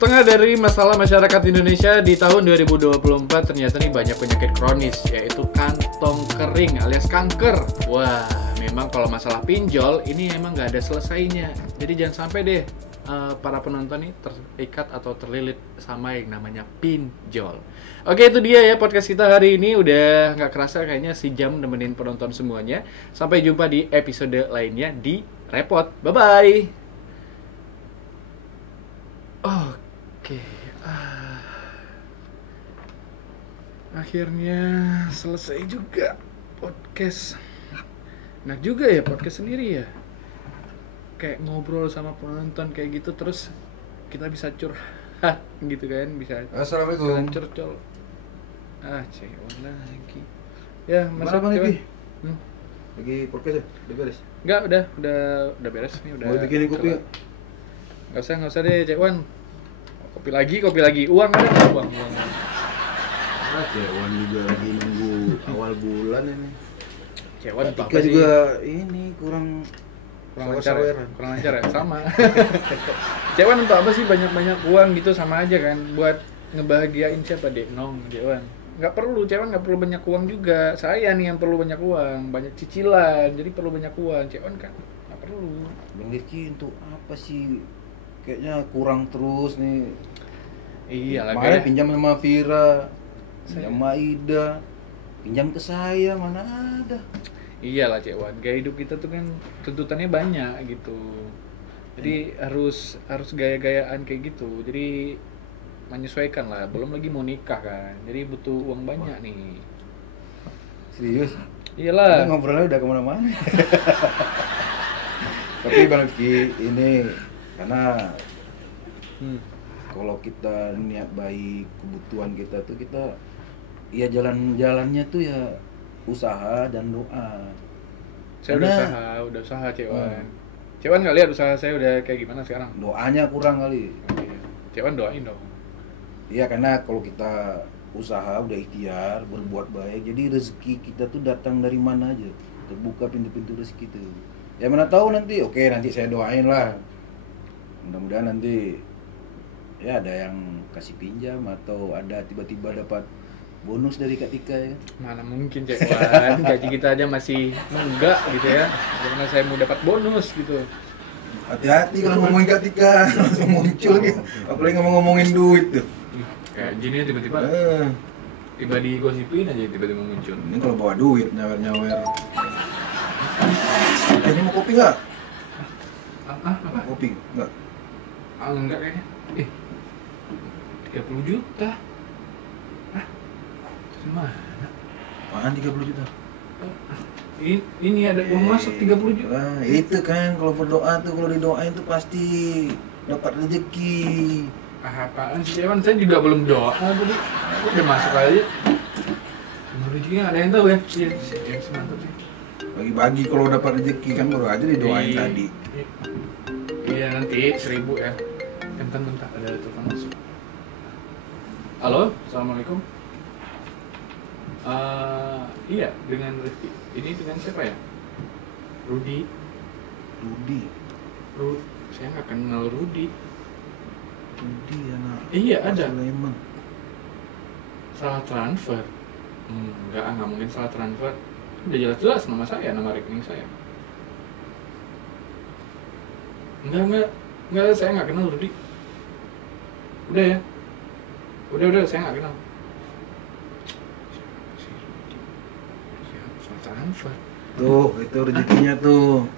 Setengah dari masalah masyarakat Indonesia di tahun 2024 ternyata nih banyak penyakit kronis, yaitu kantong kering alias kanker. Wah, memang kalau masalah pinjol ini emang nggak ada selesainya. Jadi jangan sampai deh para penonton nih terikat atau terlilit sama yang namanya pinjol. Oke, itu dia ya podcast kita hari ini. Udah nggak kerasa kayaknya sejam nemenin penonton semuanya. Sampai jumpa di episode lainnya di Repot. Bye-bye. Oke, akhirnya selesai juga podcast. Enak juga ya podcast sendiri ya. Kayak ngobrol sama penonton kayak gitu, terus kita bisa curhat gitu kan, bisa. Assalamualaikum. Curcol. Cewek lagi. Ya, Mana masuk Bang Cewek. Lagi podcast ya? Udah beres? Enggak, udah beres nih, udah. Mau bikinin kopi ya? Enggak usah deh, Cek Wan. Kopi lagi. Uang ada nggak? Uang. Cewan juga lagi nunggu awal bulan ini. Cek Wan apa Tika sih? juga ini kurang lancar ya? Sama. Cek Wan untuk apa sih banyak uang gitu, sama aja kan, buat ngebahagiain siapa deh? Cek Wan. Nggak perlu, Cek Wan nggak perlu banyak uang juga. Saya nih yang perlu banyak uang, banyak cicilan, jadi perlu banyak uang. Cek Wan kan nggak perlu. Bang Rifki untuk apa sih? Kayaknya kurang terus nih. Iya lah, Kemarin kayak pinjam sama Vira, pinjam sama Ida, pinjam ke saya, mana ada. iyalah Cek Wan, gaya hidup kita tuh kan tuntutannya banyak gitu. Jadi harus gaya-gayaan kayak gitu. Jadi menyesuaikan lah, belum lagi mau nikah kan. Jadi butuh uang banyak nih. Serius? Iyalah. Kita ngobrolnya udah kemana-mana. Tapi Bang Rifki, ini karena kalau kita niat baik, kebutuhan kita tuh kita ya jalannya tuh ya usaha dan doa. Saya udah usaha Cek Wan. Cek Wan nggak lihat usaha saya udah kayak gimana sekarang? Doanya kurang kali. Cek Wan doain dong. Iya, karena kalau kita usaha udah ikhtiar, berbuat baik, jadi rezeki kita tuh datang dari mana aja. Terbuka pintu-pintu rezeki tuh. Ya mana tahu nanti, oke nanti saya doain lah. Mudah-mudahan nanti ya ada yang kasih pinjam atau ada tiba-tiba dapat bonus dari Kak Tika ya. Mana mungkin Cek Wan, gaji kita aja masih enggak gitu ya. Gimana saya mau dapat bonus gitu. Hati-hati kalau ngomongin Kak Tika, langsung muncul dia. Apalagi ngomongin duit tuh. Kayak jinnya tiba-tiba tiba digosipin aja tiba-tiba muncul. Ini kalau bawa duit nyawer-nyawer. Ini mau kopi nggak? Apa? Kopi nggak? Enggak kayaknya. 30 juta. Gimana? Apaan 30 juta? Ini ada uang masuk 30 juta. Nah, itu kan kalau berdoa tuh, kalau didoain tuh pasti dapat rezeki. Apaan sih Cewan? Saya juga belum doa tadi. Udah masuk aja. Rezekinya ada yang tahu ya? Iya, semantap sih. Bagi-bagi kalau dapat rezeki kan baru aja didoain tadi. Iya, nanti 1000 ya. Bentar, ada telepon masuk. Halo, assalamualaikum. Iya, dengan Rifki. Ini dengan siapa ya? Rudi. Saya nggak kenal Rudi anak. Iya, ada. Sulaiman. Salah transfer. Nggak mungkin salah transfer. Udah jelas-jelas nama saya, nama rekening saya. Enggak, saya nggak kenal Rudi. Udah ya. Udah, saya nggak kenal. Salah transfer. Tuh, itu rezekinya tuh.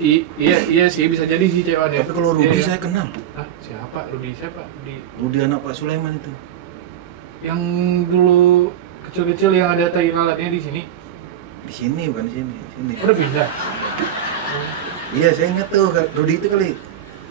Iya sih, bisa jadi sih Cek Wan ya. Tapi kalau Rudi Iya. saya kenal. Siapa? Rudi siapa? Rudi anak Pak Sulaiman itu. Yang dulu kecil-kecil yang ada tai lalatnya di sini. Di sini bukan di sini. Udah pindah. Iya, saya ingat tuh Rudi itu kali.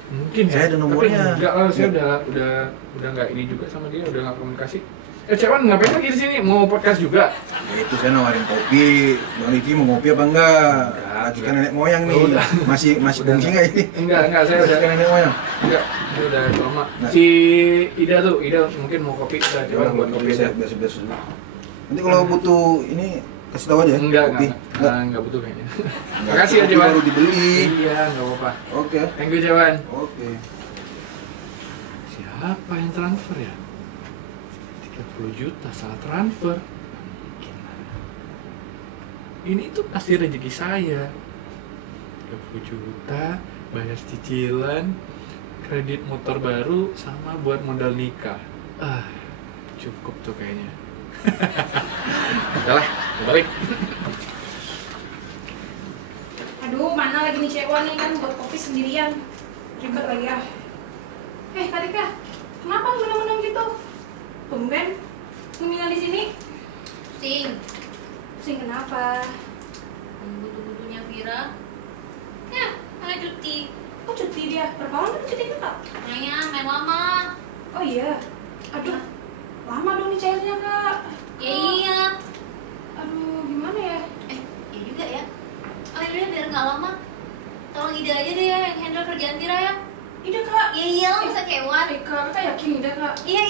Mungkin ya. Saya ada nomornya. Tapi enggak lah, saya udah nggak ini juga sama dia, udah nggak komunikasi. Cek Wan ngapain lagi di sini? Mau podcast juga? Ya itu saya nawarin kopi. Bang Rifki mau ngopi apa enggak? Lagi kan nenek moyang nih. Udah. Masih bungsi enggak ini? Enggak, saya udah Kan nenek moyang. enggak, saya udah lama. Nah. Si Ida mungkin mau kopi, Cek Wan buat kopi saya. Biasa. Nanti kalau butuh ini kasih tahu aja. Enggak butuh kayaknya. Makasih ya, Kopi Cek Wan. baru dibeli. Iya, enggak apa-apa. Oke. Thank you, Cek Wan. Oke. Siapa Siapa yang transfer ya? 30 juta salah transfer. Nggak mungkin lah. Ini tuh pasti rezeki saya. 30 juta, bayar cicilan, kredit motor baru, sama buat modal nikah. Cukup tuh kayaknya. Udah lah, balik. Aduh, mana lagi nih cewek nih kan buat kopi sendirian. Ribet lagi ah. Kak Rika, kenapa menang-menang gitu? Tumben, ngemil di sini. Pusing kenapa? Butuh-butuhnya Vira. Ya, malah cuti. Kok cuti dia? Berapa lama cuti itu kak? Kayaknya main lama. Oh iya. Aduh, lama dong nih cairnya kak. Ya iya. Aduh, gimana ya? Ya juga ya. Akhirnya biar nggak lama, tolong ide aja deh ya yang handle kerjaan Vira ya. Ida kak. Ya iyalah masa Cewan. Kak, kita yakin Ida kak. Iya,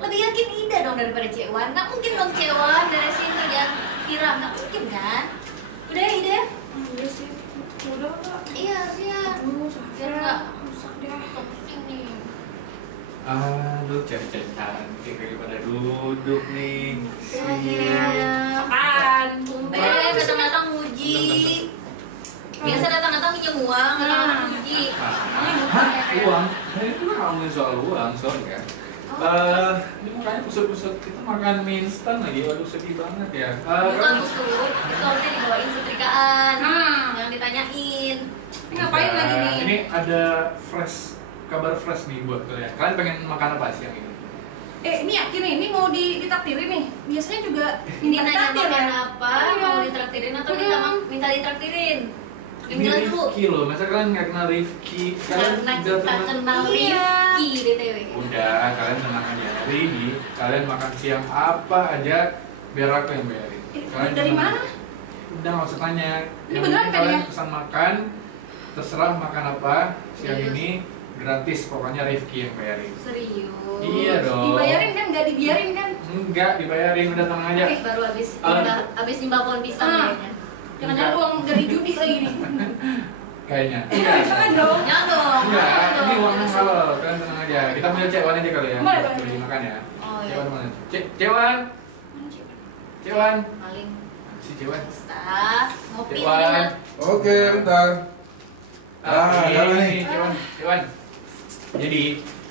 lebih yakin Ida dong daripada Cewan. Nggak mungkin dong Cewan beresin kerjaan Vira, nggak mungkin kan? Udah ya Ida. Iya sih. Udah kak. Iya harusnya. Aduh, Biar nggak rusak deh. pusing nih. Aduh, cari-cari cantik daripada duduk nih. Iya. Apaan? Tumben datang-datang muji. Biasa datang-datang minjem uang, datang-datang muji. Uang? Nah, itu kan ngomongin soal uang, sorry kan. Ini mukanya pusut-pusut, kita makan mie instan lagi, waduh sedih banget ya. Bukan busuk, itu harusnya dibawain setrikaan. Yang ditanyain. Ini ngapain lagi nih? Ini ada kabar fresh nih buat kalian. Kalian pengen makan apa siang ini? Ini yakin nih, ini mau ditraktirin nih. Biasanya juga Ini nanya ditraktir makan ya? apa, Iya. mau ditraktirin atau minta ditraktirin? Yang Ini jelas dulu. Rifki loh, masa kalian nggak kenal Rifki? Kalian Karena udah kita pernah- kenal Iya. Rifki BTW. Udah, kalian tenang aja. Hari ini kalian makan siang apa aja biar aku yang bayarin. Kalian Dari tenang. mana? Udah nggak usah tanya. Ini Yang beneran penting kan kalian ya? pesan makan, terserah makan apa siang Iya. ini gratis. Pokoknya Rifki yang bayarin. Serius. Iya dong. Dibayarin kan? Nggak dibiarin kan? Enggak dibayarin, udah tenang aja. Baru habis Ah. nimbah pohon pisang Ah. kayaknya. Jangan-jangan uang dari judi lagi nih. Kayaknya. Jangan dong. Jangan dong. Enggak, jangan ini dong. uang halal. Kalian tenang aja. Kita punya Cewan aja kali ya. Boleh, boleh. Beli makan ya. Oh iya. Cewan mana? Cewan. Cewan. Paling Si Cewan. bisa ngopi Cewan. nih. Oke, bentar. Ini Cewan. Cewan. Jadi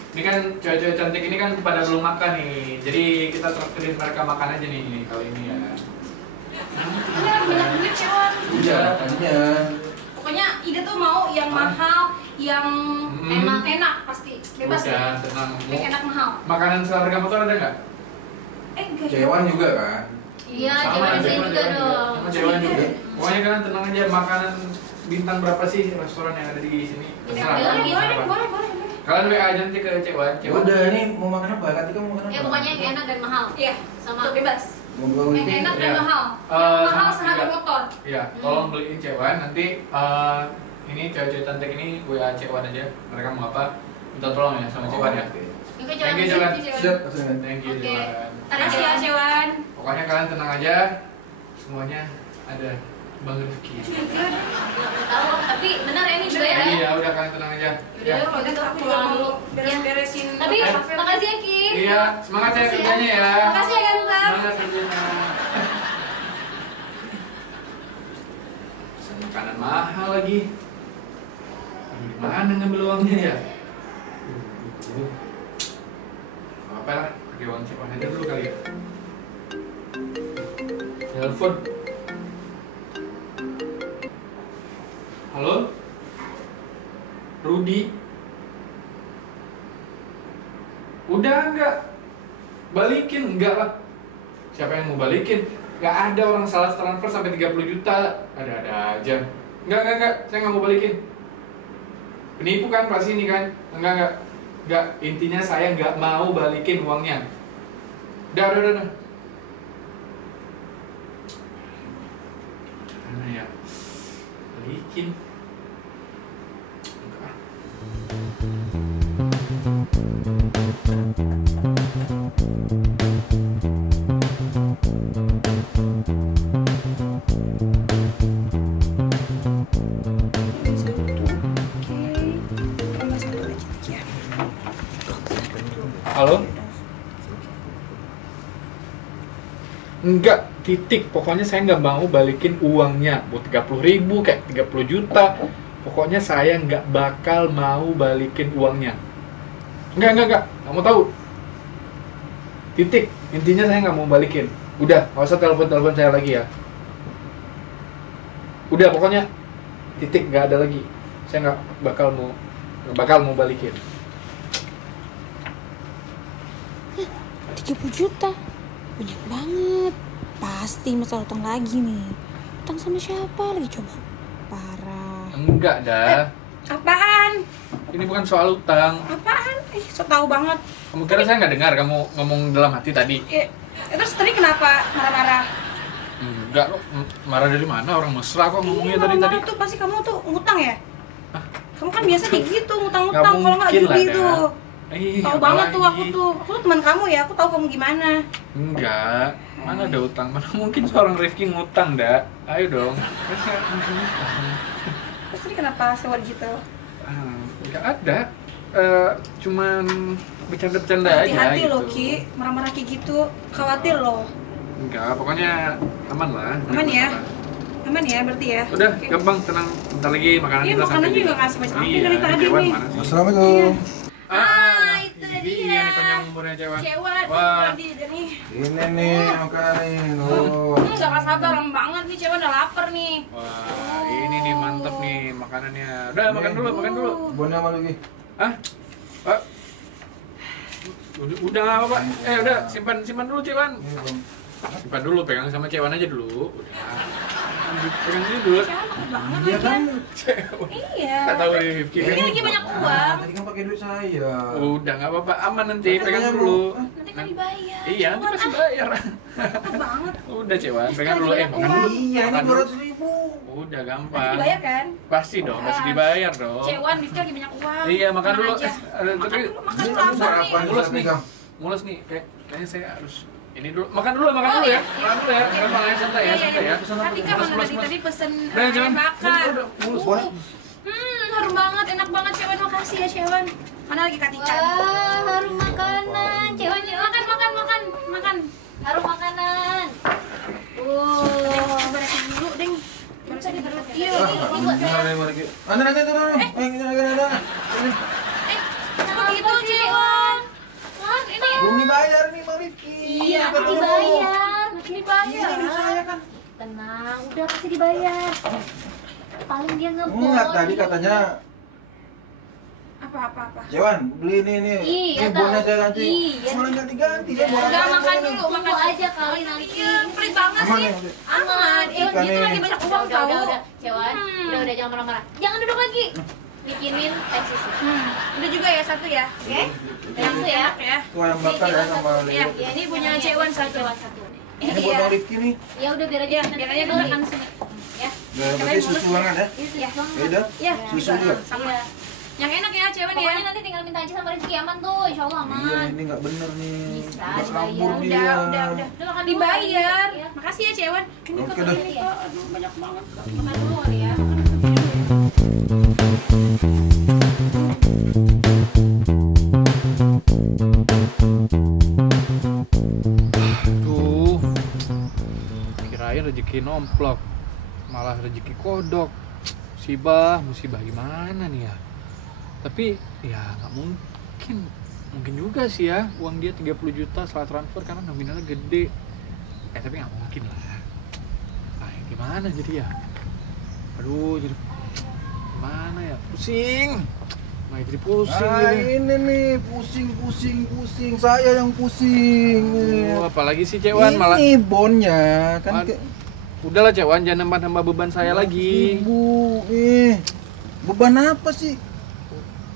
ini kan cewek-cewek cantik ini kan pada belum makan nih. Jadi kita traktirin mereka makan aja nih kali ini ya. Ini lagi banyak duit cewek. Iya, tanya. Pokoknya Ida tuh mau yang mahal, yang enak pasti. Bebas Udah, ya. tenang. Yang enak mahal. Makanan seharga motor ada nggak? Enggak. Cewan juga kan? Iya, Sama, Cewan saya Cewan, juga Cewan dong. Sama Cewan juga. Pokoknya kalian tenang aja, makanan bintang berapa sih restoran yang ada di sini? Terserah, Boleh, kalian Boleh, pesan apa. boleh. Kalian WA aja nanti ke Cewan. Ya udah, ini mau makan apa? Nanti kamu makan apa? Ya pokoknya yang enak dan mahal. Iya, Sama. tuh bebas. Ngobrol Yang ini. enak dan Iya. mahal. Eh, Yang mahal sama seharga juga. motor. Iya, tolong beliin Cewan. Nanti ini cewek-cewek cantik ini WA Cewan aja. Mereka mau apa? Minta tolong ya sama Cewan ya. Oke. Oke, Thank Cewan. you, Cewan. Siap, pesan. Thank you Oke. Cewan. Makasih ya Cewan. Pokoknya kalian tenang aja. Semuanya ada Bang Rifki. Tahu, tapi benar ya ini juga ya. Iya, udah kalian tenang aja. Yaudah, Ya. kalau gitu aku Aku pulang mau dulu. beres-beresin. Tapi kafe. makasih ya Ki. Iya, semangat ya Makasih ya. kerjanya ya. Makasih ya ganteng. Semangat kerjanya. Pesan makanan mahal lagi. Aduh, di mana ngambil uangnya ya? Apa lah, pakai uang Cewan aja dulu kali ya. Telepon. Halo? Rudi? Udah enggak? Balikin? Enggak lah. Siapa yang mau balikin? Enggak ada orang salah transfer sampai 30 juta. Ada-ada aja. Enggak. Saya nggak mau balikin. Penipu kan pasti ini kan? Enggak. Intinya saya nggak mau balikin uangnya. Udah. Mana ya? Balikin. Enggak. Enggak, titik. Pokoknya saya nggak mau balikin uangnya. Mau 30.000 kayak 30 juta. Pokoknya saya nggak bakal mau balikin uangnya. Enggak mau tahu. Titik. Intinya saya nggak mau balikin. Udah, nggak usah telepon saya lagi ya. Udah, pokoknya titik, nggak ada lagi. Saya nggak bakal mau balikin. 30 juta banyak banget, pasti masalah utang lagi nih. Utang sama siapa lagi coba? Parah. Enggak dah. Apaan? Ini bukan soal utang. Apaan? So tau banget. Kamu kira saya nggak dengar kamu ngomong dalam hati tadi? Terus tadi kenapa marah-marah? Enggak kok. Marah dari mana? Orang mesra kok ngomongnya tadi. Marah-marah tuh pasti kamu tuh ngutang ya? Hah? Kamu kan biasa kayak gitu, ngutang-ngutang Nggak kalau nggak mungkin judi lah, tuh. Tahu banget tuh apalagi. aku tuh teman kamu ya, aku tahu kamu gimana. Enggak. Mana ada utang? Mana mungkin seorang Rifki ngutang, dak? Ayo dong. Masa mungkin ngutang? Terus tadi kenapa sewa gitu? Enggak ada. Cuman bercanda-bercanda aja Hati-hati gitu. loh Ki, marah-marah kayak gitu, khawatir loh. Enggak, pokoknya aman lah. Aman ya? Aman ya berarti ya? Udah, Oke. gampang, tenang. Bentar lagi makanan Iya, kita makanan sampai juga nggak sampai-sampai Iya, dari tadi Cewan nih. mana sih? Assalamualaikum. Itu ini dia. dia nih panjang umurnya Cewan. Cewan, Wah. tadi udah nih. Ini nih makanin. Oh. Gak sabar, lama banget nih Cewan udah lapar nih. Wah, ini nih mantep nih makanannya. Udah, makan dulu. Bonnya sama lagi. Hah? Pak? Udah nggak apa-apa. Udah, simpan dulu Cewan. Ini, Bang. Simpan dulu, pegang sama Cewan aja dulu. Udah. Pegang ini dulu. Cewan takut banget Iya lagi kan? Cewan. Iya. Nggak tahu nih, Rifki. Ini lagi banyak uang. Tadi kan pakai duit saya. Udah nggak apa-apa, aman nanti. Katanya Pegang mau- dulu. Nanti kan dibayar. Iya, nanti Cewan, pasti bayar. takut banget. Udah Cewan, pegang dulu. Sekali Makan banyak dulu. Iya, ini Makan dulu. 200.000. Udah Nanti gampang. dibayar kan? Pasti dong, pasti dibayar dong. Cewan, Rifki lagi banyak uang. Iya, makan Tenang dulu. aja. Ada Makan tapi dulu, makan Ini dulu kamu lapar nih. sarapan mulus bisa nih. pegang. Mulus nih, kayaknya saya harus ini dulu. Makan dulu ya. Oh, Makan iya. dulu ya. Gampang ya, santai ya, santai ya. Tadi kan mana Mulus. tadi pesen Udah, jangan. bakar. Udah, mulus. Harum banget, enak banget Cewan, makasih ya Cewan. Mana lagi Kak Tika? Wah, harum makanan. Cewan, Makan. harum makanan. Beresin dulu, Deng. Bisa diberut. Iya, Ini buat saya. Nanti turun. Ada. Kok gitu Cewan? Wan, ini Belum dibayar nih, Bang Rifki. iya, Apa dulu? dibayar. Iya, ini duit saya kan. Tenang, udah pasti dibayar. Paling dia ngebon. Enggak, tadi katanya Apa? Cewan, beli ini. Iya, Ini bonnya tahu. saya ganti. Iya. Malah ganti-ganti. Saya Udah, borong makan ini. dulu. Tunggu aja kali nanti. Iya, pelit banget Aman sih. ya, udah. Aman. Cewan, Ikan Itu nih. lagi banyak uang tahu. Udah, Cewan. Udah, jangan marah-marah. Jangan duduk lagi. Bikinin teh susu. Udah juga ya satu ya. Oke? Yang itu ya. Enak ya. Itu ayam bakar ya sama Iya, lihat. ini punya Cewan satu. Cewan satu. Ini buat Iya. Bang Rifki nih. Ya udah biar aja. Biar aja dulu makan sini. Ya. Nah, berarti susu banget ya. Iya. Ya udah. Iya, Susu juga. juga. Sama. Iya. Yang enak ya Cewan ya. Pokoknya nanti tinggal minta aja sama Rizky, aman tuh, insya Allah aman. Iya, ini nggak bener nih. Bisa, Udah kabur dibayar. dia. Udah. Udah makan dulu. Dibayar. Iya. Makasih ya Cewan. Ini Oke kotor dah. ini kok. Aduh, banyak banget. Makan dulu kali ya. Tuh. Kirain rezeki nomplok, malah rezeki kodok. Musibah gimana nih ya? Tapi ya nggak mungkin juga sih ya uang dia 30 juta setelah transfer karena nominalnya gede. Tapi nggak mungkin lah. Gimana jadi ya? Aduh, jadi gimana ya? Pusing. Jadi pusing. Ah, jadi. ini nih pusing. Saya yang pusing. Apalagi sih Cewan malah. Ini bonnya kan Udahlah Cewan, jangan nambah beban saya lagi. Ibu, beban apa sih?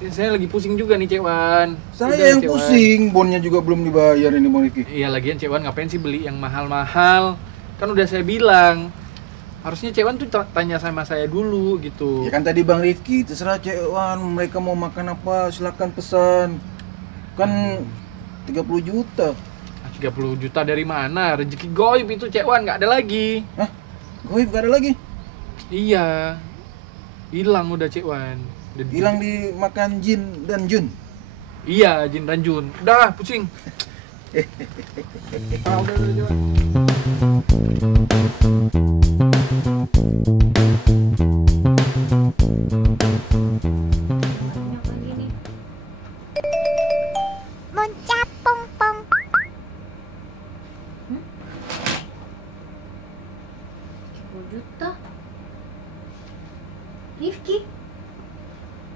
Saya lagi pusing juga nih Cewan. Saya Udah, yang Cewan. pusing, bonnya juga belum dibayar ini Bang Rifki. Iya, lagian Cewan ngapain sih beli yang mahal-mahal? Kan udah saya bilang. Harusnya Cewan tuh tanya sama saya dulu gitu. Ya kan tadi Bang Rifki, terserah Cewan, mereka mau makan apa, silakan pesan. Kan 30 juta. 30 juta dari mana? Rezeki goib itu Cewan, nggak ada lagi. Hah? Goib gak ada lagi? Iya. Hilang udah Cewan. Hilang dimakan jin dan jun. Iya, Jin dan Jun. Udah, pusing. Udah coba. Banyak lagi nih. Muncap pong pong. 10 juta. Rifki.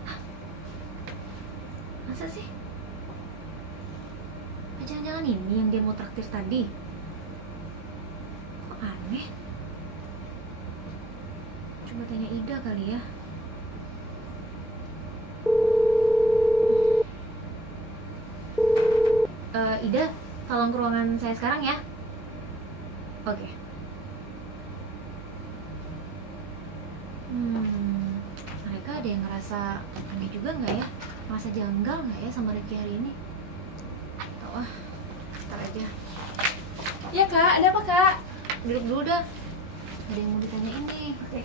Hah? Masa sih? Jangan-jangan ini yang dia mau traktir tadi? Kok aneh? Coba tanya Ida kali ya. Ida, tolong ke ruangan saya sekarang ya. Oke. Mereka ada yang ngerasa aneh juga nggak ya? Ngerasa janggal nggak ya sama Rifki hari ini? Tahu ah, ntar aja. Iya kak, ada apa kak? Duduk dulu dah. Ada yang mau ditanyain nih. Oke.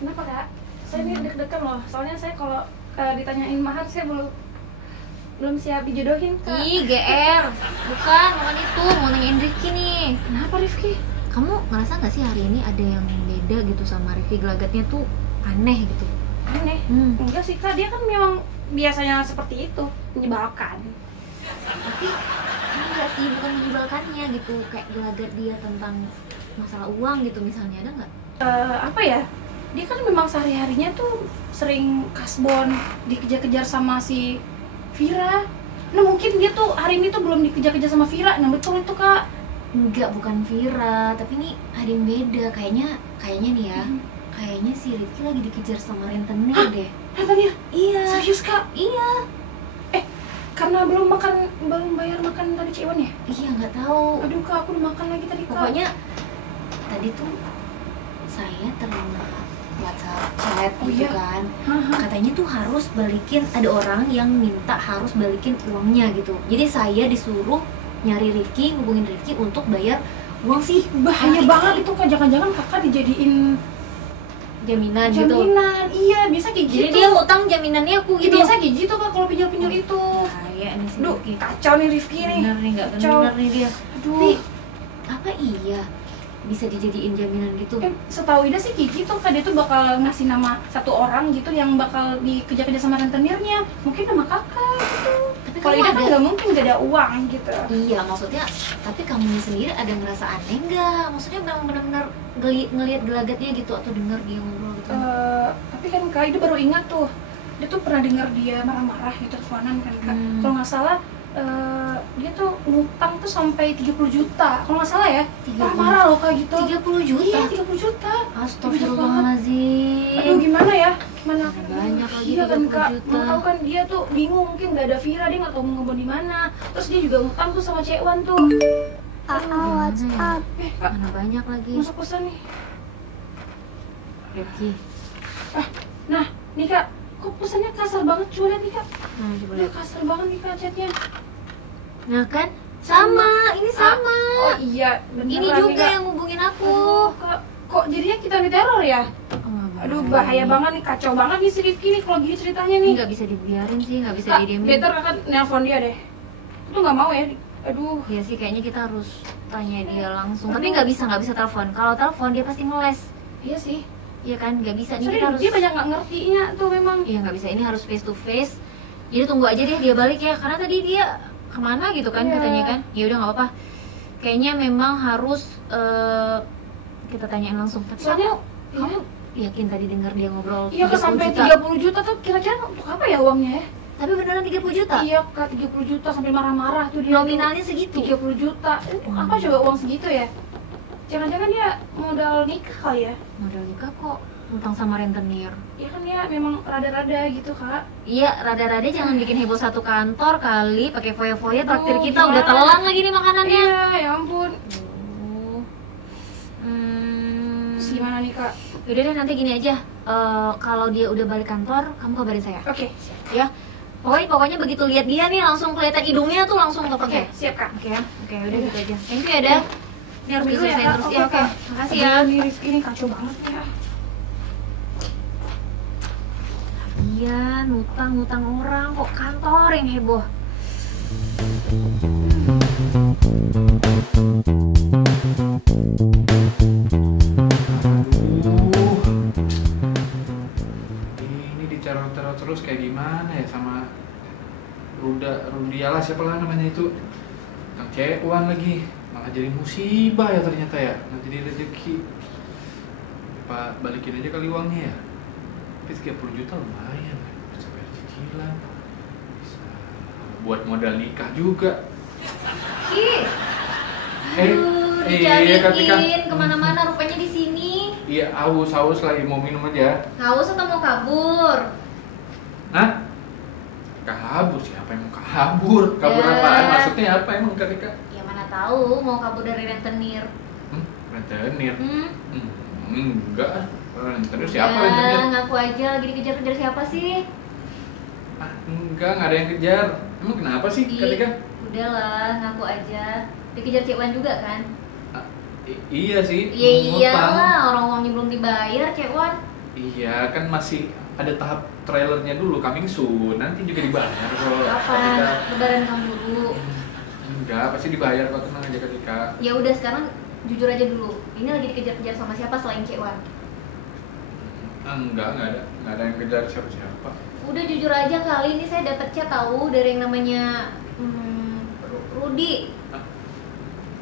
Kenapa kak? Saya ini deg-degan loh. Soalnya saya kalau ditanyain mahar saya belum siap dijodohin kak. Ih, GR. Bukan itu. Mau nanyain Rifki nih. Kenapa Rifki? Kamu ngerasa nggak sih hari ini ada yang beda gitu sama Rifki? Gelagatnya tuh aneh gitu. Aneh? Enggak sih kak, dia kan memang biasanya seperti itu, menyebalkan. Tapi enggak sih, bukan menyebalkannya gitu. Kayak gelagat dia tentang masalah uang gitu misalnya, ada nggak? Apa ya? Dia kan memang sehari-harinya tuh sering kasbon, dikejar-kejar sama si Vira. Nah mungkin dia tuh hari ini tuh belum dikejar-kejar sama Vira. Nah betul itu kak. Enggak, bukan Vira, tapi ini ada yang beda. Kayaknya nih ya. Kayaknya si Rifki lagi dikejar sama rentenir deh. Rentenir? Iya. Serius kak? Iya. Karena belum bayar makan tadi Cewan ya? Iya, nggak tahu. Aduh kak, aku udah makan lagi tadi kak. Pokoknya tadi tuh saya terima WhatsApp chat gitu kan. Katanya tuh harus balikin, ada orang yang minta harus balikin uangnya gitu. Jadi saya disuruh nyari Rifki, hubungin Rifki untuk bayar uang sih. Bahaya banget itu kak, jangan-jangan kakak dijadiin jaminan gitu. jaminan. Iya, biasa kayak gitu. Jadi dia utang jaminannya aku gitu. Biasa kayak gitu kak kalau pinjol-pinjol itu. Kayak nih si Duh, Rifki. kacau nih Rifki nih. Bener nih, nggak Kacau. bener nih dia. Aduh. Tapi apa iya bisa dijadiin jaminan gitu? Setahu Ida sih kayak gitu kak, dia tuh bakal ngasih nama satu orang gitu yang bakal dikejar-kejar sama rentenirnya. Mungkin nama kakak gitu. Tapi Kalau kamu Ida kan ada- nggak mungkin gak ada uang gitu. Iya, maksudnya, tapi kamu sendiri ada ngerasa aneh nggak? Maksudnya benar-benar ngelihat gelagatnya gitu atau dengar dia ngobrol gitu? Tapi kan kak Ida baru ingat tuh, dia tuh pernah dengar dia marah-marah gitu teleponan kan kak. Kalau nggak salah dia tuh ngutang tuh sampai 30 juta. Kalau nggak salah ya, 30. marah-marah loh kak gitu. 30 juta? Iya, 30 juta. Astagfirullahaladzim. Aduh gimana ya? Gimana? Banyak lagi Iya kan 30 kak, juta. mau tahu kan dia tuh bingung, mungkin nggak ada Vira, dia nggak tahu mau ngebon di mana. Terus dia juga ngutang tuh sama Cewan tuh. WhatsApp. Kak, Mana banyak lagi. masuk pesan nih. Rifki. Nah, nih kak, kok pesannya kasar banget? Coba lihat nih kak. Nah, coba Udah lihat. kasar banget nih kak chatnya. Nah kan? Sama, ini sama. Oh iya, bener Ini lagi, juga Kak. yang hubungin aku. Kak, kok jadinya kita diteror ya? Oh, Aduh, bahaya banget nih, kacau banget nih si Rifki nih kalau gini ceritanya nih. Nggak bisa dibiarin sih, nggak bisa Kak, didiemin. better kakak nelpon dia deh. Itu nggak mau ya? Aduh. Iya sih, kayaknya kita harus tanya dia langsung. Tapi nggak bisa telepon. Kalau telepon dia pasti ngeles. Iya sih. Iya kan, nggak bisa. Ini Soalnya kita harus. dia banyak nggak ngertinya tuh memang. Iya nggak bisa. Ini harus face to face. Jadi tunggu aja deh dia balik ya. Karena tadi dia kemana gitu kan Iya. katanya kan. Ya udah nggak apa-apa. Kayaknya memang harus kita tanyain langsung. Tapi Soalnya, kamu yakin tadi dengar dia ngobrol iya kak, 30 sampai juta? 30 juta tuh kira-kira untuk apa ya uangnya ya? Tapi beneran 30 juta? Iya kak, 30 juta sampai marah-marah tuh dia. Nominalnya segitu? 30 juta. Untuk apa coba uang segitu ya? Jangan-jangan dia modal nikah kali ya? Modal nikah kok utang sama rentenir. Ya kan ya memang rada-rada gitu kak. Iya, rada-rada jangan bikin heboh satu kantor kali, pakai foya-foya traktir Aduh, kita udah gimana? telan lagi nih makanannya. Iya, ya ampun. Aduh. Terus gimana nih kak? Yaudah deh nanti gini aja. Kalau dia udah balik kantor, kamu kabarin saya. Oke, Ya. Pokoknya begitu lihat dia nih langsung kelihatan hidungnya tuh langsung telepon oke, saya. siap kak. Oke ya. Oke, udah gitu aja. Thank you ya, Dah. Ini harus Dulu ya, diselesain Kak. terus. Oke, Ya, oke. Kak. Makasih ya. Aduh, nih Rifki ini kacau banget ya. Iya, ngutang orang kok kantor yang heboh. Aduh. Ini diteror-teror terus kayak gimana ya sama Rudiala siapa lah namanya itu. Kang Cewan lagi. Malah jadi musibah ya ternyata ya. Nggak jadi rezeki. Pak balikin aja kali uangnya ya. Tapi 30 juta lumayan. Bisa bayar cicilan. Bisa buat modal nikah juga. Ih, Ketika dicariin kemana-mana rupanya di sini. iya haus lagi mau minum aja. Haus atau mau kabur? Hah? Kabur siapa yang mau kabur? Kabur Ya. apaan? Maksudnya apa emang ketika? Ya mana tahu mau kabur dari rentenir. Rentenir? Hmm? Enggak. Rentenir siapa Ya, rentenir? ngaku aja lagi dikejar-kejar siapa sih? Enggak ada yang kejar. Emang kenapa sih ketika? Udahlah, ngaku aja. Dikejar Cekwan juga kan? Iya sih. Iya ngutang. iyalah, orang uangnya belum dibayar Cekwan. Iya kan masih ada tahap trailernya dulu, coming soon. Nanti juga dibayar kalau Kapan? ketika. Lebaran kamu dulu. Enggak, pasti dibayar kok, tenang aja ketika. Ya udah sekarang jujur aja dulu. Ini lagi dikejar-kejar sama siapa selain Cekwan? Enggak ada yang kejar siapa-siapa. Udah jujur aja kali ini saya dapat chat tahu dari yang namanya Rudi. Hah?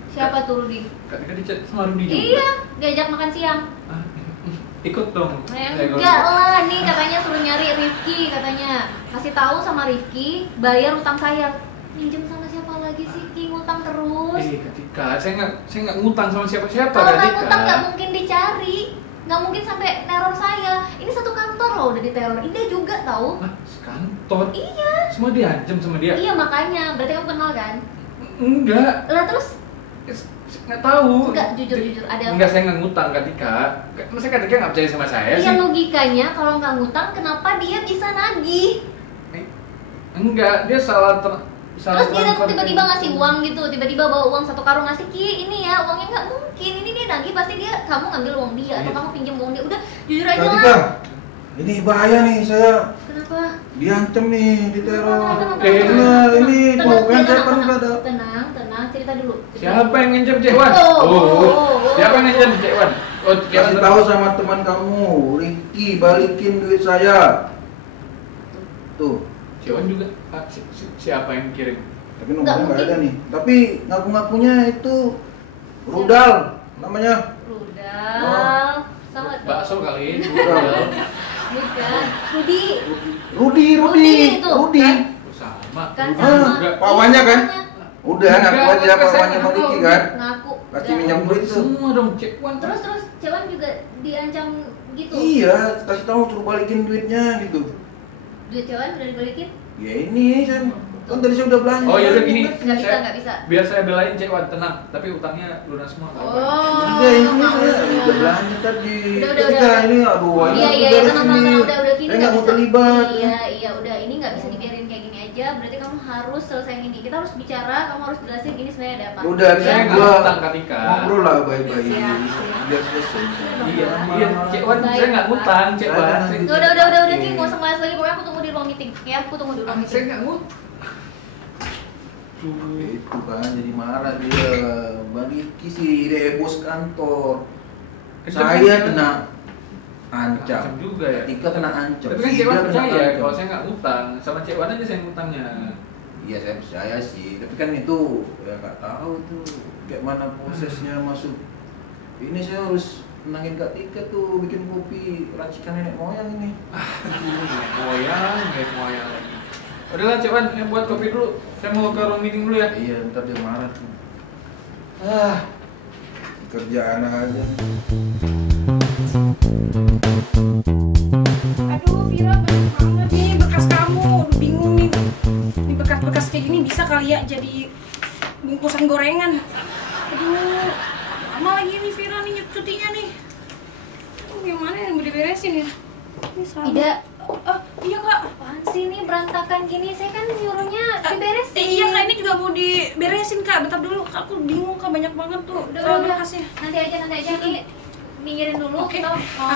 Siapa tuh Rudi? Ketika dicat sama Rudy juga. Iya, diajak makan siang. Ikut dong. Enggak lah, nih katanya suruh nyari Rifki katanya. Kasih tahu sama Rifki, bayar utang saya. Minjem sama siapa lagi sih? Ki ngutang terus. Ketika saya nggak ngutang sama siapa-siapa. Kalau nggak Ketika. ngutang nggak mungkin dicari. Nggak mungkin sampai neror saya. Ini satu kantor loh udah diteror. Ini dia juga tahu. Hah, sekantor. Iya. Semua diancam sama dia. Iya makanya, berarti kamu kenal kan? Enggak. Lah terus Nggak tahu. enggak jujur ada. Enggak, saya nggak ngutang ketika. Masa ketika nggak percaya sama saya Iya sih? logikanya kalau nggak ngutang kenapa dia bisa nagih? Enggak, dia salah Terus dia transfer. tiba-tiba ngasih uang gitu, tiba-tiba bawa uang satu karung ngasih Ki, ini ya uangnya nggak mungkin, ini dia nagih pasti dia kamu ngambil uang dia atau Iya. kamu pinjam uang dia, udah jujur aja Ketika lah. ini bahaya nih, saya Kenapa? diancam nih, diteror. Kenapa? Benar, ini Tenang, bukan saya kan tenang, nggak ada. tenang, cerita dulu. Siapa yang nginjam Cekwan? Oh. Siapa yang nginjam Cekwan? Oh, Kasih tahu sama teman kamu, Ricky, balikin duit saya. Tuh, Cekwan juga. Siapa yang kirim? tapi Nggak nomornya nggak mungkin. ada nih. Tapi ngaku-ngakunya itu Rudal namanya. Rudal, sama Bakso kali. Rudal. bukan, Rudi. Rudi. itu, Rudi. kan? Sama. Kan Ah, sama. Pak Wanya kan? Iya, Udah ngaku Enggak, aja enggak, Pak saya Wanya sama ngaku. Ricky kan. ngaku. Kasih Udah. minjam duit tuh. Semua dong Cekwan. Terus Cewan juga diancam gitu. Iya, kasih tahu suruh balikin duitnya gitu. Duit Cewan udah dibalikin? Ya ini saya kan tadi saya udah belanja. Oh, yaudah gini. Nggak bisa. Biar saya belain Cekwan, tenang. Tapi utangnya lunas semua. nggak apa-apa. Oh. Iya, ini saya udah belanja tadi. Udah, Ketika udah. ini aduh, Iya, ini iya, beres tenang, ini. udah gini Saya nggak mau terlibat. Iya, udah ini nggak bisa dibiarin kayak gini aja. Berarti kamu harus selesaiin ini. Kita harus bicara, kamu harus jelasin ini sebenarnya ada apa. Udah, Saya saya nggak gua utang ketika. ngobrol lah baik-baik. Siap. Biar selesai. Iya, Cekwan, Baik, saya nggak Pak. ngutang Cekwan. Udah, Ki, nggak usah ngelas lagi. Pokoknya aku tunggu di ruang meeting. Ya, aku tunggu di ruang Saya meeting. nggak ngutang. Itu kan jadi marah dia. Bang Iki sih dia bos kantor. Saya kena ancam Ancam juga ya. Ketika kena ancam. Tapi kan Dia Cekwan kena percaya ancam. kalau saya nggak ngutang. Sama Cekwan aja saya ngutangnya. Iya saya percaya sih, tapi kan itu ya nggak tahu tuh kayak mana prosesnya masuk. Ini saya harus tenangin Kak Tika tuh bikin kopi racikan nenek moyang ini. Nenek moyang lagi. Udahlah Cekwan, yang buat kopi dulu. Saya mau ke ruang meeting dulu ya. Iya ntar dia marah tuh. Kerjaan aja. Aduh, Vira banyak banget nih bekas kamu. Aduh, bingung nih. Ini bekas-bekas kayak gini bisa kali ya jadi bungkusan gorengan. Aduh, lama lagi nih Vira nih cutinya nih. Gimana yang mau diberesin ya? Ini salah. Ida, Iya kak. apaan sih ini berantakan gini? Saya kan nyuruhnya diberesin. Iya kak, ini juga mau diberesin kak. Bentar dulu, aku bingung kak, banyak banget tuh. Udah. Berkasnya. Nanti aja ini minggirin dulu. Oke. Kita mau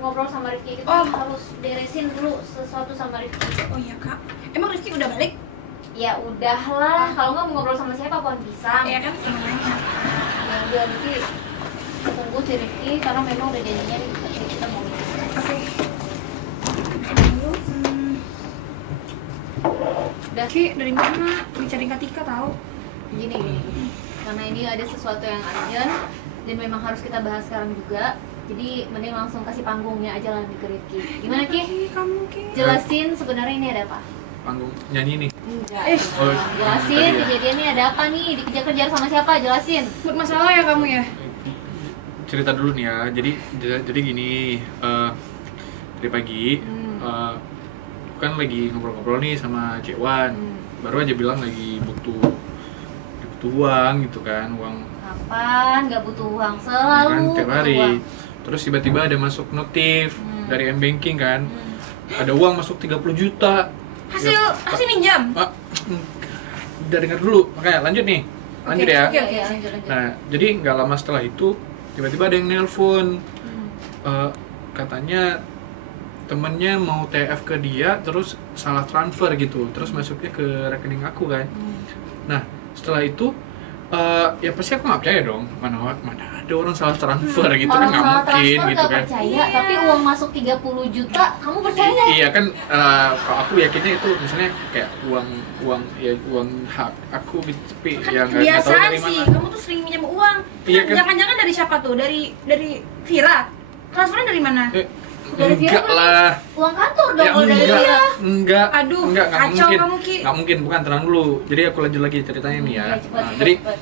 ngobrol sama Rifki. Kita Oh. harus beresin dulu sesuatu sama Rifki. Oh iya kak. Emang Rizky udah balik? Ya udahlah, kalau nggak mau ngobrol sama siapa pohon pisang. Ya kan namanya. Ya udah nanti tunggu si Rifki karena memang udah janjinya kita mau. Oke. Udah Ki, dari mana? Bicara Kak Tika tahu. gini. Karena ini ada sesuatu yang urgent dan memang harus kita bahas sekarang juga. Jadi mending langsung kasih panggungnya aja lah ke Rifki. Gimana Ki? Ki, kamu Ki. Jelasin sebenarnya ini ada apa? Panggung nyanyi nih. Enggak. Oh, Jelasin tadi ya. kejadiannya ada apa nih? Dikejar-kejar sama siapa? Jelasin. Buat masalah ya kamu ya? Cerita dulu nih ya. Jadi gini, dari pagi kan lagi ngobrol-ngobrol nih sama Cek Wan. Baru aja bilang lagi butuh uang gitu kan, uang Kapan? Gak butuh uang kan selalu. tiap butuh hari. uang. Terus tiba-tiba ada masuk notif dari M-Banking kan. Ada uang masuk 30 juta. Hasil minjam. Ah, udah dengar dulu. Makanya lanjut nih. Lanjut ya. Oke. Iya, lanjut. Nah, jadi nggak lama setelah itu tiba-tiba ada yang nelpon. Katanya temennya mau TF ke dia, terus salah transfer gitu, terus masuknya ke rekening aku kan. Nah, setelah itu ya pasti aku nggak percaya dong, mana ada orang salah transfer gitu kan, nggak mungkin transfer gitu gak kan. percaya, tapi uang masuk 30 juta, kamu percaya? Iya kan, kalau aku yakinnya itu misalnya kayak uang hak aku gitu, tapi Kan ya nggak tahu kebiasaan dari sih, mana. kamu tuh sering minjam uang. Iya kan? Jangan-jangan dari siapa tuh? Dari Vira. Transfernya dari mana? Dari Vira Enggak kan lah. Uang kantor dong Ya kalau dari dia. enggak. Aduh, enggak kacau mungkin. kamu, Ki. Nggak mungkin, bukan, tenang dulu. Jadi aku lanjut lagi ceritanya nih ya. Ya, cepat, Nah, cepat, jadi cepat.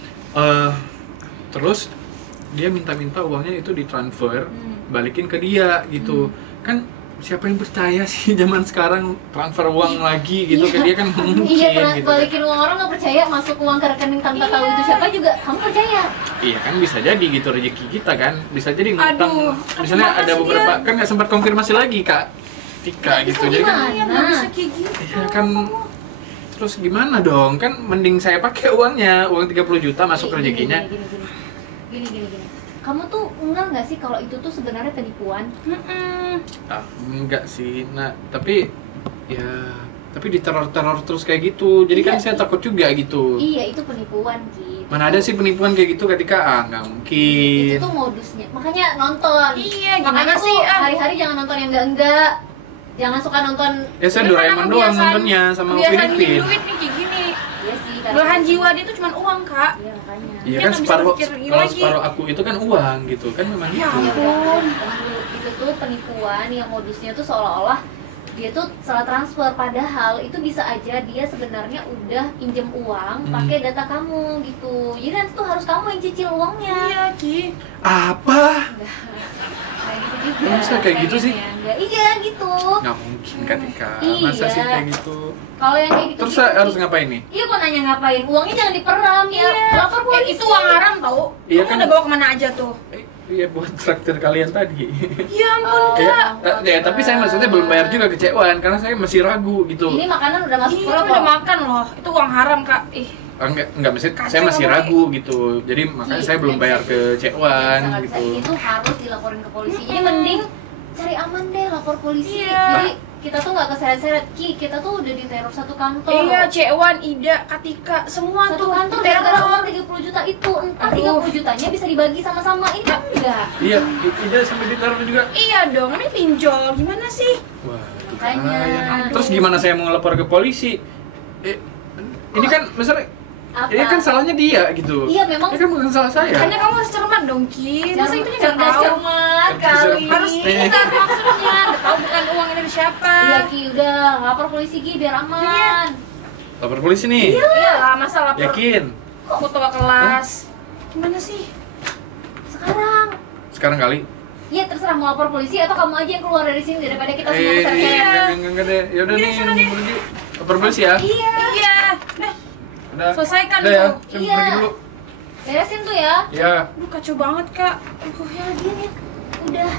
terus dia minta uangnya itu ditransfer, balikin ke dia gitu. Kan siapa yang percaya sih zaman sekarang transfer uang lagi gitu ke dia kan mungkin Iya, gitu. balikin uang orang nggak percaya, masuk uang ke rekening tanpa tahu itu siapa juga, kamu percaya? Iya kan bisa jadi gitu rezeki kita kan. Bisa jadi ngutang. Aduh, Misalnya kenapa ada sih beberapa kan nggak sempat konfirmasi lagi Kak Tika gitu. Jadi kan Iya, nggak bisa kayak gitu. ya kan terus gimana dong? Kan mending saya pakai uangnya, uang 30 juta masuk rezekinya. Gini. Kamu tuh enggak nggak sih kalau itu tuh sebenarnya penipuan? Ah, enggak sih. Nah, tapi diteror-teror terus kayak gitu. Jadi kan Iya. saya takut juga gitu. Iya, itu penipuan Ki. Mana ada sih penipuan kayak gitu ketika nggak mungkin. Itu tuh modusnya. Makanya nonton. Iya, Makanya gimana tuh sih, ah? hari-hari jangan nonton yang enggak. Jangan suka nonton. Ya saya Doraemon doang nontonnya sama Kebiasaan Upin minjem Ipin. duit nih kayak gini. Iya sih. karena- Belahan jiwa dia tuh cuma uang, Kak. Iya makanya. Iya Dia kan nggak bisa separuh berpikir kalau lagi. separuh aku itu kan uang gitu kan memang Ya gitu. ampun. Itu tuh penipuan yang modusnya tuh seolah-olah dia tuh salah transfer, padahal itu bisa aja dia sebenarnya udah pinjem uang pakai data kamu gitu. Jadi nanti tuh harus kamu yang cicil uangnya. Iya, Ki. Apa? Kayak gitu juga. Masa kayak gitu sih? pengennya. Enggak, iya gitu. Nggak mungkin ketika. Iya. Masa sih kayak gitu? Kalau yang kayak gitu. Terus saya harus ngapain nih? Iya, kok nanya ngapain? Uangnya jangan diperam ya. Lapor polisi. Itu uang haram tau. Iya Kamu kan? udah bawa kemana aja tuh? Iya buat traktir kalian tadi. Ya ampun, Kak. Ya, tapi saya maksudnya belum bayar juga ke Cek Wan karena saya masih ragu gitu. Ini makanan udah masuk Iya, perut udah loh. makan loh. Itu uang haram, Kak. Ih. Enggak mesti Kacau saya masih kamu, ragu gitu. Jadi makanya Ki, saya belum nggak bayar bisa. ke Cek Wan Nggak bisa. gitu. Ini tuh harus dilaporin ke polisi. Jadi mending cari aman deh, lapor polisi. Iya. Jadi kita tuh nggak keseret-seret. Ki, kita tuh udah diteror satu kantor. Iya, Cewan, Ida, Katika, semua Satu tuh kantor diteror. gara-gara uang 30 juta itu. Entah Aduh. 30 jutanya bisa dibagi sama-sama. Ini kan enggak. Iya, tidak sampai ditaruh juga. Iya dong, ini pinjol. Gimana sih? Wah, itu Makanya. bahaya. Terus gimana saya mau lapor ke polisi? Ini kan misalnya Apa? ini kan salahnya dia gitu. Iya, memang. Ini kan bukan salah saya. Makanya kamu harus cermat dong, Ki. Masa itu nggak cerdas tahu? cermat kali. Harus pintar maksudnya. Udah tahu bukan uang ini dari siapa. Iya, Ki, udah lapor polisi Ki biar aman. Lapor polisi nih. Iya lah, masa lapor Yakin? foto kelas. Gimana sih? Sekarang. Sekarang kali. Iya, terserah mau lapor polisi atau kamu aja yang keluar dari sini daripada kita semua keseret-seret. enggak deh. Yaudah nih, pergi. Lapor polisi ya. Iya. Udah, Udah. selesaikan Udah ya. tuh. Saya Iya. pergi dulu. Beresin tuh ya. Ya. Aduh, kacau banget, Kak. Ya lagian ya. Udah.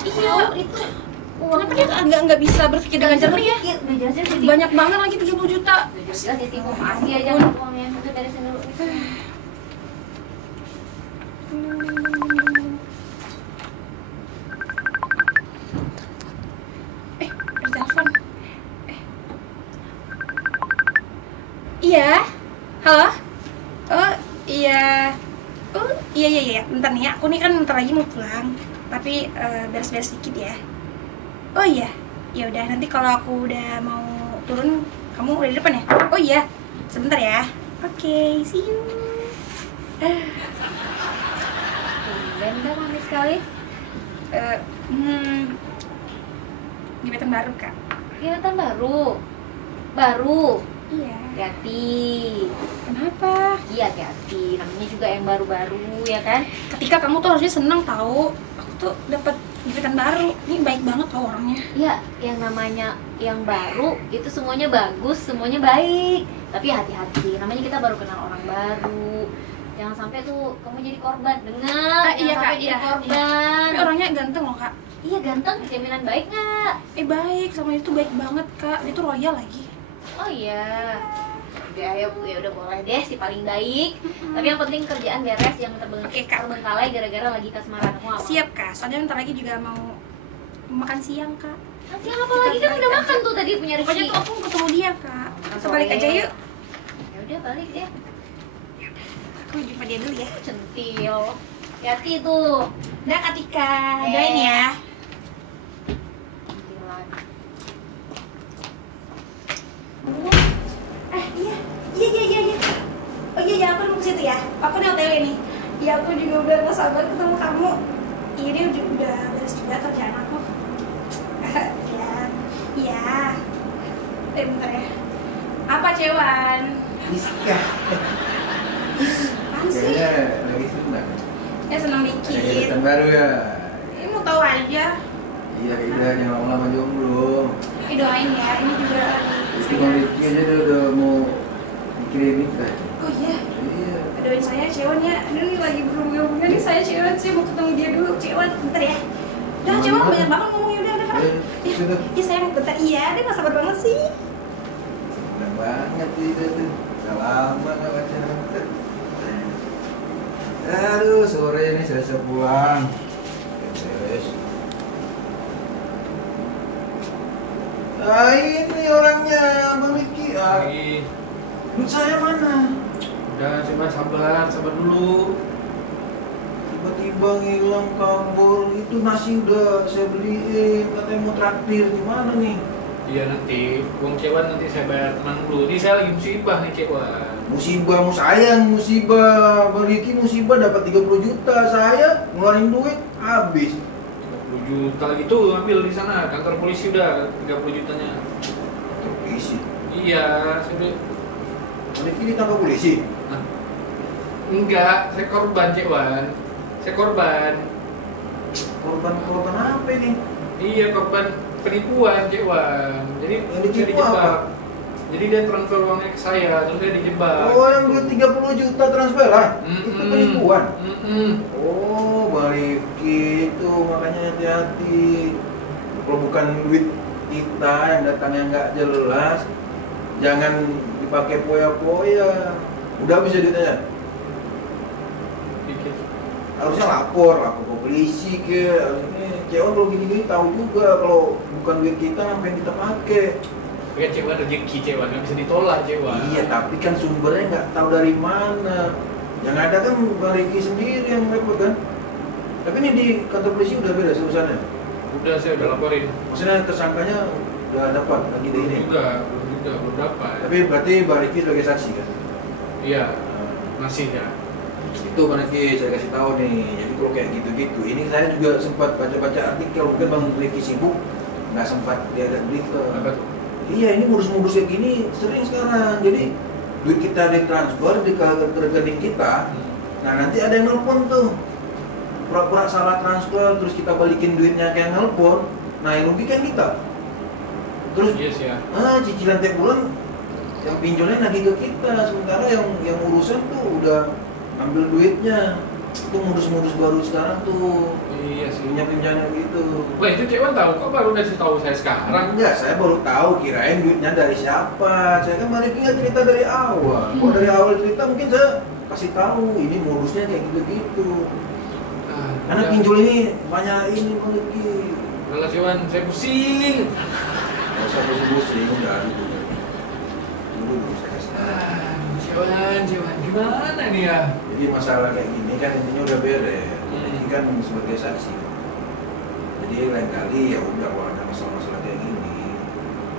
Iya. Itu uang. Kenapa dia nggak bisa berpikir dengan jernih ya? Iya, udah jelasin sih. Banyak banget lagi 30 juta. Jelas ditipu, kasih aja kan uangnya. Udah beresin dulu. Ada telepon. Iya. Halo? Oh, iya. Oh, iya. Bentar nih ya. Aku nih kan bentar lagi mau pulang. Tapi beres-beres dikit ya. Oh iya. Ya udah, nanti kalau aku udah mau turun, kamu udah di depan ya? Oh iya. Sebentar ya. Oke, see you. Tumben manis sekali. Gebetan baru, Kak. Gebetan baru. Baru. Iya. Hati-hati. Kenapa? Iya, hati-hati. Namanya juga yang baru-baru ya kan? Ketika kamu tuh harusnya seneng tahu. Aku tuh dapat gebetan baru. Ini baik banget tau orangnya. Iya, yang namanya yang baru itu semuanya bagus, semuanya baik. Tapi hati-hati. Namanya kita baru kenal orang baru. Jangan sampai tuh kamu jadi korban. Dengar? Iya, Jangan Kak. sampai jadi Iya. korban. Tapi orangnya ganteng loh, Kak. Iya, ganteng. Jaminan baik nggak? Baik. Sama itu baik banget, Kak. Dia tuh royal lagi. Oh iya. Udah, ayo Bu, ya udah boleh deh si paling baik. Tapi yang penting kerjaan beres, yang Oke, Kak. terbengkalai gara-gara lagi kasmaran. Aku nggak mau. Siap, Kak. Soalnya bentar lagi juga mau makan siang, Kak. Siang apa lagi kan udah makan tuh tadi punya Rizky. Pokoknya tuh aku mau ketemu dia, Kak. Kita Sore. balik aja yuk. Ya udah balik deh. Aku jumpa dia dulu ya. Centil. Hati tuh. Dah, Kak Tika. Doain ya. Gila. Iya. Oh iya, aku mau ke situ ya. Aku nih OTW nih. Iya, aku juga udah gak sabar ketemu kamu. Ini udah beres juga kerjaan aku. Iya. Bentar ya. Apa, Cewan? Rizka. Apaan sih? Kayaknya lagi senang. Ya senang Ada dikit. gebetan baru ya. Ini mau tahu aja. Iya, udah jangan lama-lama jomblo. Doain ya. Ini juga lagi. Itu Bang Rifki aja udah mau mikirin nikah. Oh iya. Iya. Doain saya Cewan ya. Aduh, ini lagi berhubungan nih saya Cewan. Saya mau ketemu dia dulu. Cewan, bentar ya. Udah, Cewan banyak banget ngomongnya. Udah, Kak. Sudah. Iya, saya mau bentar. Iya, dia gak sabar banget sih. Senang banget itu tuh. Udah lama gak pacaran. Aduh, sore ini saya pulang. Beres. Ah, ini orangnya Bang Rifki. Ah, Lagi. duit saya mana? Udah, coba sabar dulu. Tiba-tiba ngilang kabur. Itu nasi udah saya beliin. Katanya mau traktir. Gimana nih? Iya nanti, uang Cewan nanti saya bayar, tenang dulu. Ini saya lagi musibah nih Cewan. Musibah, musibah. Bang Rifki musibah dapat 30 juta. Saya ngeluarin duit habis. 30 juta gitu ambil di sana, kantor polisi udah 30 jutanya. Polisi. Iya, sudah. Bang Rifki ditangkap polisi. Nah, enggak, saya korban Cewan. Saya korban. Korban apa ini? Iya, korban penipuan Cewan. Jadi Yang saya ditipu dijebak. apa? Jadi dia transfer uangnya ke saya, terus saya dijebak. Oh, yang duit 30 juta transfer lah. Itu penipuan. Oh, Bang Rifki itu makanya hati-hati. Kalau bukan duit kita yang datangnya nggak jelas, jangan dipakai poya-poya. Udah bisa duitnya. Dikit. Harusnya lapor ke polisi ke. Harusnya cewek kalau gini-gini tahu juga kalau bukan duit kita ngapain kita pakai. Ya Cewan rezeki Cewan, nggak bisa ditolak Cewan. Iya, tapi kan sumbernya nggak tahu dari mana. Yang ada kan Bang Rifki sendiri yang repot kan. Tapi ini di kantor polisi udah beres urusannya. Udah, saya udah laporin. Maksudnya tersangkanya udah dapat lagi di ini. Belum dapat. Tapi berarti Bang Rifki sebagai saksi kan? Iya, masih ya. Itu Bang Rifki saya kasih tahu nih. Jadi kalau kayak gitu-gitu, ini saya juga sempat baca-baca artikel. Mungkin Bang Rifki sibuk, nggak sempat dia ada berita. Apa tuh? Iya, ini modus-modus kayak gini sering sekarang. Jadi duit kita ditransfer di ke rekening kita. Nah, nanti ada yang nelpon tuh. Pura-pura salah transfer, terus kita balikin duitnya ke yang nelpon. Nah, yang rugi kan kita. Terus Yes ya. cicilan tiap bulan yang pinjolnya lagi ke kita. Sementara yang urusan tuh udah ambil duitnya. Itu modus-modus baru sekarang tuh. Iya sih. Pinjam-pinjamnya gitu. Wah itu Cewan tahu, kok baru udah tahu saya sekarang? Enggak, saya baru tahu, kirain duitnya dari siapa. Saya kan Bang Rifki nggak cerita dari awal. Kalau dari awal cerita mungkin saya kasih tahu ini modusnya kayak gitu-gitu. Karena pinjol ini banyak ini Bang Rifki. Udah Cewan, saya pusing. Nggak usah pusing-pusing, udah gitu. dulu saya kasih. Cewan, gimana nih ya? Jadi masalah kayak gini kan intinya udah beres. Ini kan sebagai saksi. Jadi lain kali ya udah kalau ada masalah-masalah kayak gini,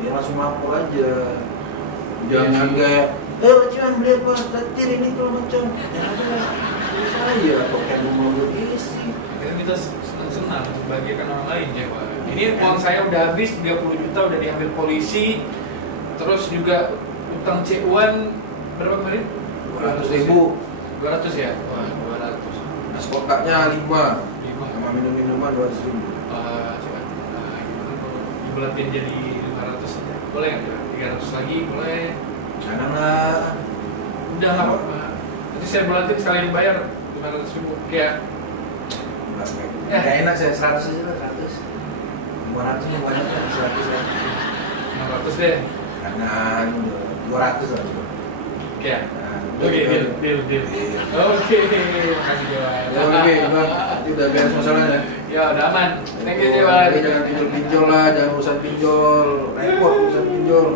dia langsung lapor aja. Jangan kayak, cuman beli apa? Setir ini kalau macam. Saya atau kayak mau isi. Kita senang bagikan orang lain ya Pak. Ini uang saya udah habis 30 juta udah diambil polisi. Terus juga utang C1 berapa kemarin? 200.000. 200 ya? Wah, 200. Nasi kotaknya 5. 5. Sama minum-minuman 200.000. Gimana kalau dibulatin jadi 500 aja? Boleh nggak? 300 lagi boleh. Jangan lah. Udah nggak apa-apa. Nanti saya bulatin sekalian bayar 500.000. Kayak Gak enak saya 100 aja lah 100. 500 yang banyak lah 100 ya. 500 deh. Jangan 200 lah. Ya. Nah, Oke, deal. Iya. Oke, makasih Jawan. Ya oke, Bang. Nanti udah beres masalahnya. Ya, udah aman. Thank you Jawan. Jangan pinjol lah, jangan urusan pinjol. Repot urusan pinjol.